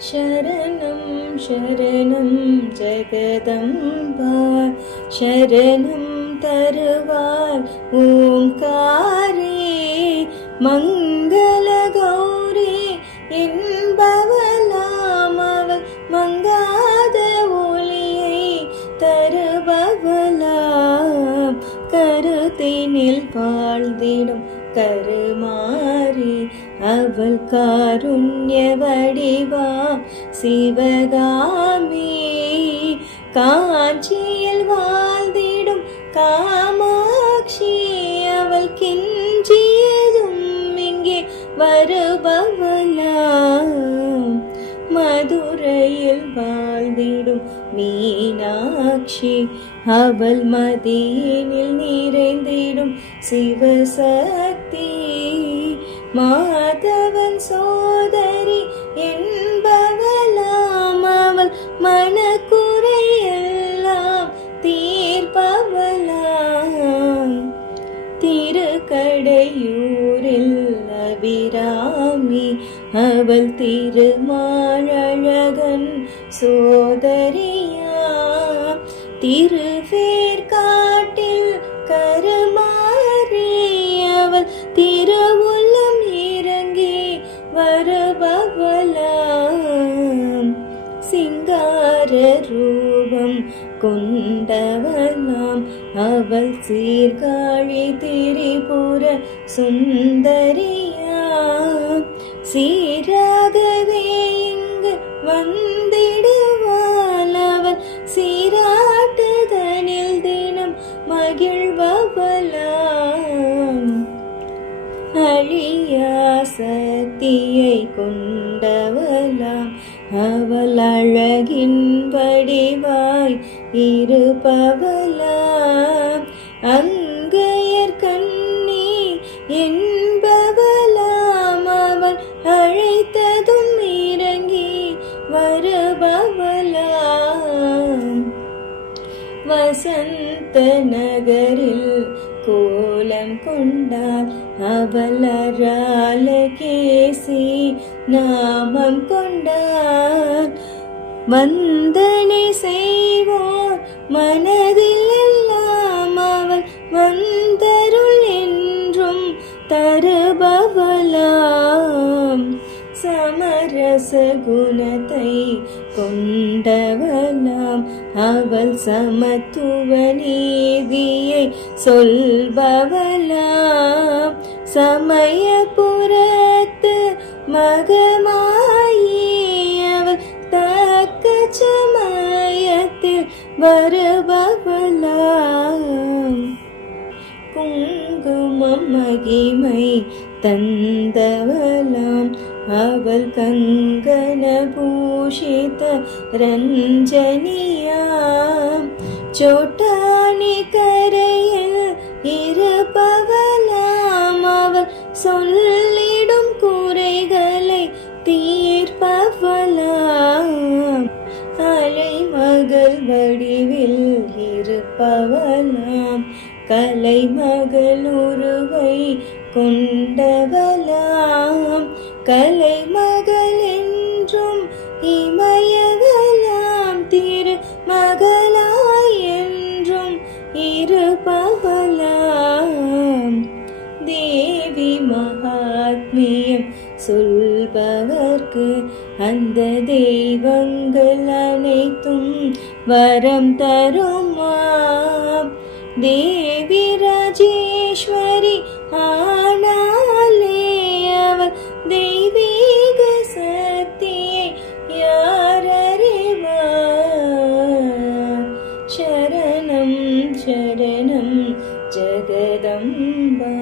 शरणं शरणं जगदम्बा शरणं तरुवार ओंकारे मङ्गलगौरी என்பவளாம் அவள் மங்காத ஒளியை தருபவளாம் கருத்தினில் வாழ்ந்திடும் கருமாறி அவள் காருண்ய வடிவாம் சிவகாமி காஞ்சியில் வாழ்ந்திடும் காமாட்சி அவள் கெஞ்சியதும் இங்கே வருபவளாம் மதுரையில் வாழ்ந்திடும் மீனாட்சி அவள் மதியினில் நிறைந்திடும் சிவசக்தி மாதவன் சோதரி என்பவளாம் அவள் மனக்குறையெல்லாம் தீர்ப்பவளாம் திருக்கடையூரில் அபிராமி அவள் திருமாழகன் சோதரியாம் திருவேற்காட்டில் கருமாறி அவள் திருவுள்ளம் இறங்கி வருபவளாம் சிங்கார ரூபம் கொண்டவளாம் அவள் சீர்காழி திரிபுர சுந்தரியாம் சீராகவே இங்கு வந்திடுவாள் அவள் சீராட்டுதனில் தினம் மகிழ்பவளாம் அழியா சக்தியை கொண்டவளாம் அவள் அழகின் வடிவாய் இருப்பவளாம் அங்கையர் கண்ணி என்பவளாம் அவள் அழைத்ததும் இறங்கி வருபவளாம் வசந்த நகரில் கோலம் கொண்டார் அவள் அராலகேசி நாமம் கொண்டார் வந்தனை செய்வோர் மனதில் எல்லாம் அவள் வந்தருள் என்றும் தருபவளாம் சமரச குணத்தை கொண்டவளாம் அவள் சமத்துவ நீதியை சொல்பவளாம் சமயபுரத்து மகமாயி அவள் தக்க சமயத்தில் வருபவளாம் குங்குமம் மகிமை தந்தவளாம் அவள் கங்கன பூஷித ரஞ்சனியாம் சோட்டானி கரையில் இருப்பவளாம் அவள் சொல்லிடும் குறைகளை தீர்ப்பவளாம் அலைமகள் வடிவில் இருப்பவளாம் கலைமகள் உருவை கொண்டவளாம் கலைமகள் என்றும் இமயவளாம் திருமகளாய் என்றும் இருப்பவளாம் தேவி மகாத்மியம் சொல்பவர்க்கு அந்த தெய்வங்கள் அனைத்தும் வரம் தருமாம் தேவி ராஜேஸ்வரி ஆனாலே அவள் தெய்வீக சக்தியை யார் அறிவார் சரணம் சரணம் ஜகதம்பா